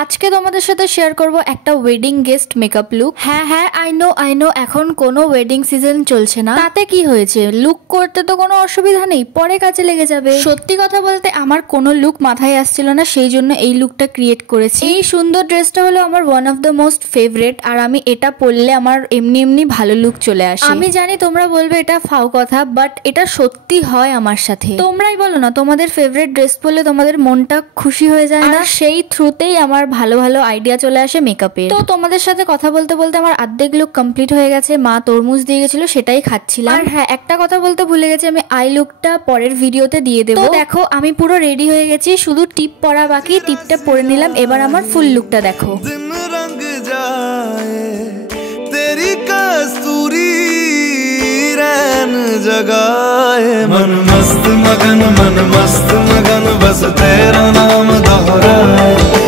আজকে তোমাদের সাথে শেয়ার করব একটা ওয়েডিং গেস্ট মেকআপ লুক। হ্যাঁ আই নো এখন কোনো ওয়েডিং সিজন চলছে না, তাতে কি হয়েছে, লুক করতে তো কোনো অসুবিধা নেই, পরে কাজে লেগে যাবে। সত্যি কথা বলতে আমার কোনো লুক মাথায় আসছিল না, সেই জন্য এই লুকটা ক্রিয়েট করেছি। এই সুন্দর ড্রেসটা হলো আমার one of the most favourite, আর আমি এটা পরলে আমার এমনি ভালো লুক চলে আসে। আমি জানি তোমরা বলবে এটা ফাও কথা, বাট এটা সত্যি হয় আমার সাথে। তোমরাই বলো না, তোমাদের ফেভারিট ড্রেস পরলে তোমাদের মনটা খুশি হয়ে যায় না? সেই থ্রুতেই আমার ভালো ভালো আইডিয়া চলে আসে মেকআপের। তো তোমাদের সাথে কথা বলতে বলতে আমার অর্ধেক লুক কমপ্লিট হয়ে গেছে। মা তরমুজ দিয়ে গেছিল, সেটাই খাচ্ছিলাম। আর হ্যাঁ, একটা কথা বলতে ভুলে গেছি, আমি আই লুকটা পরের ভিডিওতে দিয়ে দেবো। দেখো আমি পুরো রেডি হয়ে গেছি, শুধু টিপ পরা বাকি। টিপটা পরে নিলাম, এবার আমার ফুল লুকটা দেখো। जगाए मन मस्त मगन बस तेरा नाम दोहराए।